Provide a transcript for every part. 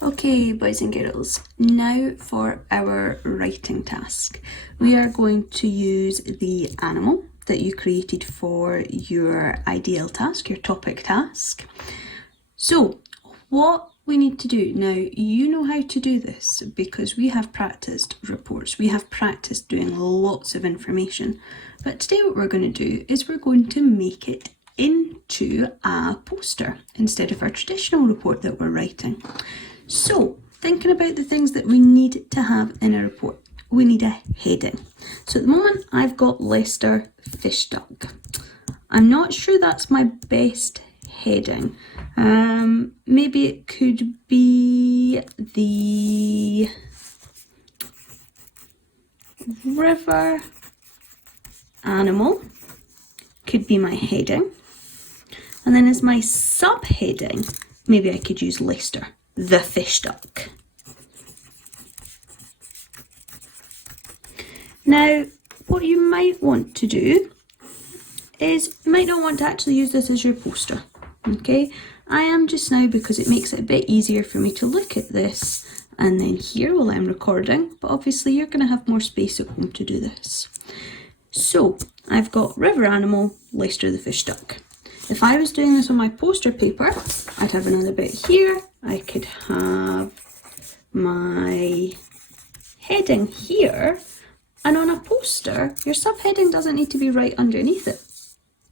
Okay, boys and girls, now for our writing task. We are going to use the animal that you created for your ideal task, your topic task. So, what we need to do now, you know how to do this because we have practiced reports, we have practiced doing lots of information. But today, what we're going to do is we're going to make it into a poster instead of our traditional report that we're writing. So, thinking about the things that we need to have in a report, we need a heading. So at the moment I've got Leicester Fish Duck. I'm not sure that's my best heading. Maybe it could be the river animal, could be my heading. And then as my subheading, maybe I could use Leicester the fish duck. Now, what you might want to do is you might not want to actually use this as your poster. Okay, I am just now because it makes it a bit easier for me to look at this and then here while I'm recording, but obviously you're going to have more space at home to do this. So I've got river animal, Leicester the fish duck. If I was doing this on my poster paper, I'd have another bit here. I could have my heading here. And on a poster, your subheading doesn't need to be right underneath it.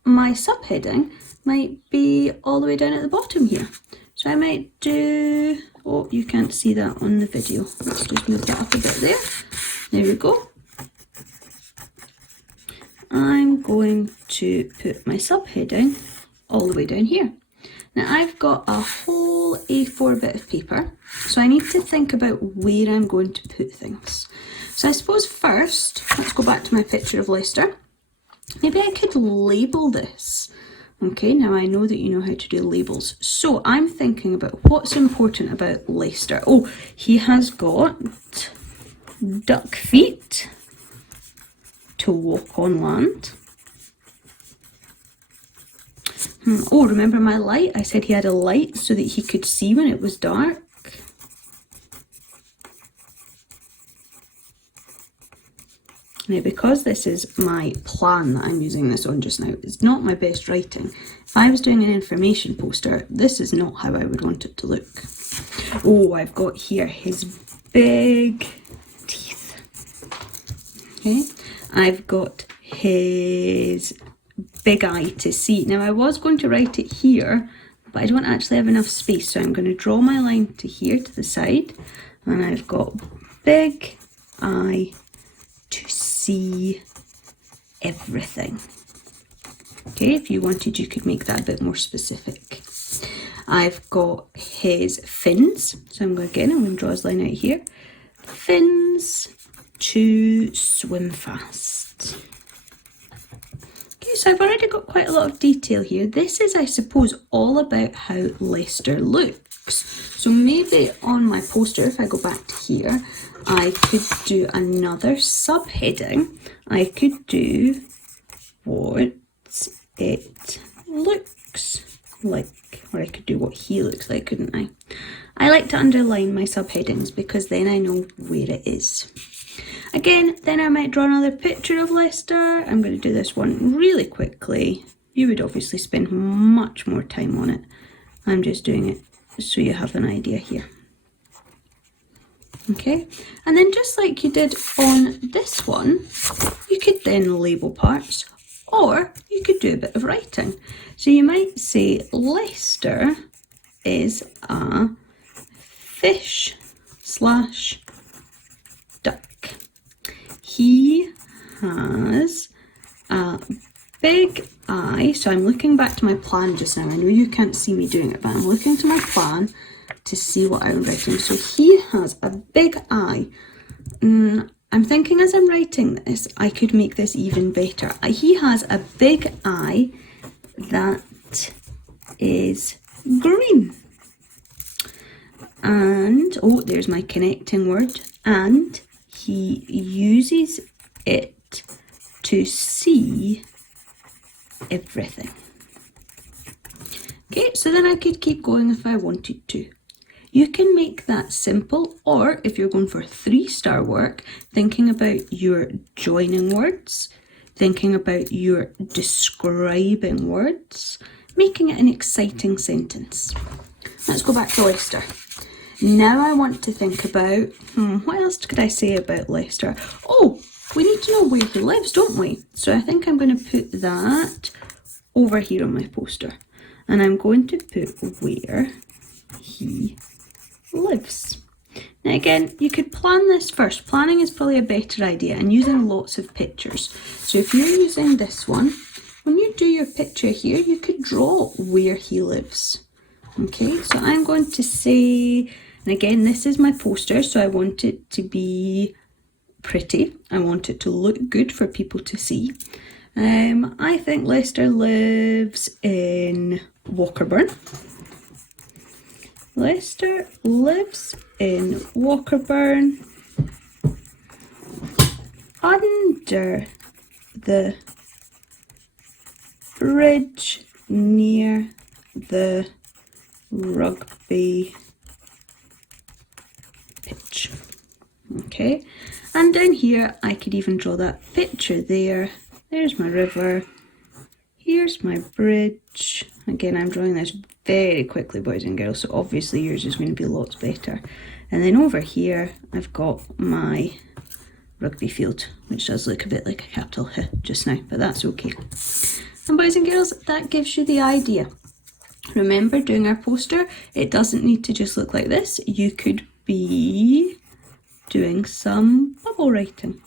My subheading might be all the way down at the bottom here. So I might do, oh, you can't see that on the video. Let's just move that up a bit there. There we go. I'm going to put my subheading all the way down here. Now I've got a whole A4 bit of paper, so I need to think about where I'm going to put things. So I suppose first, let's go back to my picture of Leicester. Maybe I could label this. Okay, now I know that you know how to do labels. So I'm thinking about what's important about Leicester. Oh, he has got duck feet to walk on land. Oh, remember my light? I said he had a light so that he could see when it was dark. Now, because this is my plan that I'm using this on just now, it's not my best writing. If I was doing an information poster, this is not how I would want it to look. Oh, I've got here his big teeth. Okay, I've got his big eye to see. Now I was going to write it here, but I don't actually have enough space, so I'm going to draw my line to here to the side, and I've got big eye to see everything. Okay, if you wanted you could make that a bit more specific. I've got his fins, so I'm going to draw his line out here. Fins to swim fast. So I've already got quite a lot of detail here. This is, I suppose, all about how Leicester looks. So maybe on my poster, if I go back to here, I could do another subheading. I could do what it looks like, or I could do what he looks like, couldn't I? I like to underline my subheadings because then I know where it is. Again, then I might draw another picture of Leicester. I'm going to do this one really quickly. You would obviously spend much more time on it. I'm just doing it so you have an idea here. Okay, and then just like you did on this one, you could then label parts, or you could do a bit of writing. So you might say Leicester is a fish / duck. He has a big eye. So I'm looking back to my plan just now. I know you can't see me doing it, but I'm looking to my plan to see what I'm writing. So he has a big eye. I'm thinking as I'm writing this, I could make this even better. He has a big eye that is green. And, oh, there's my connecting word. And he uses it to see everything. Okay, so then I could keep going if I wanted to. You can make that simple, or if you're going for 3-star work, thinking about your joining words, thinking about your describing words, making it an exciting sentence. Let's go back to Leicester. Now I want to think about, what else could I say about Leicester? Oh, we need to know where he lives, don't we? So I think I'm going to put that over here on my poster. And I'm going to put where he lives. Now again, you could plan this first. Planning is probably a better idea, and using lots of pictures. So if you're using this one, when you do your picture here, you could draw where he lives. Okay, so I'm going to say, and again, this is my poster, so I want it to be pretty. I want it to look good for people to see. I think Leicester lives in Walkerburn. Leicester lives in Walkerburn under the bridge near the rugby pitch. Okay, and down here I could even draw that picture there. There's my river, here's my bridge. Again, I'm drawing this very quickly, boys and girls, so obviously yours is going to be lots better. And then over here I've got my rugby field, which does look a bit like a capital H just now, but that's okay. And boys and girls, that gives you the idea. Remember, doing our poster, it doesn't need to just look like this. You could be doing some bubble writing.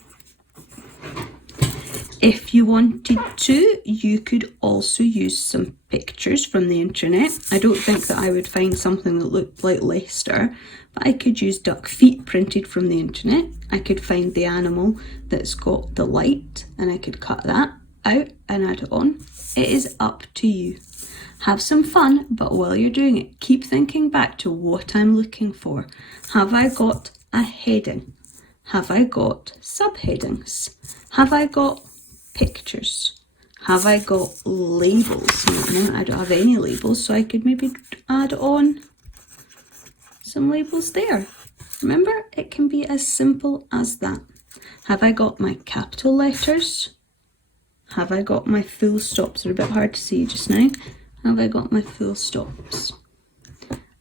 If you wanted to, you could also use some pictures from the internet. I don't think that I would find something that looked like Leicester, but I could use duck feet printed from the internet. I could find the animal that's got the light, and I could cut that out and add it on. It is up to you. Have some fun, but while you're doing it, keep thinking back to what I'm looking for. Have I got a heading? Have I got subheadings? Have I got pictures? Have I got labels? No, I don't have any labels, so I could maybe add on some labels there. Remember, it can be as simple as that. Have I got my capital letters? Have I got my full stops? They're a bit hard to see just now. Have I got my full stops?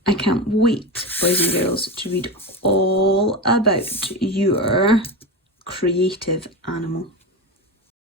I can't wait, boys and girls, to read all about your creative animal.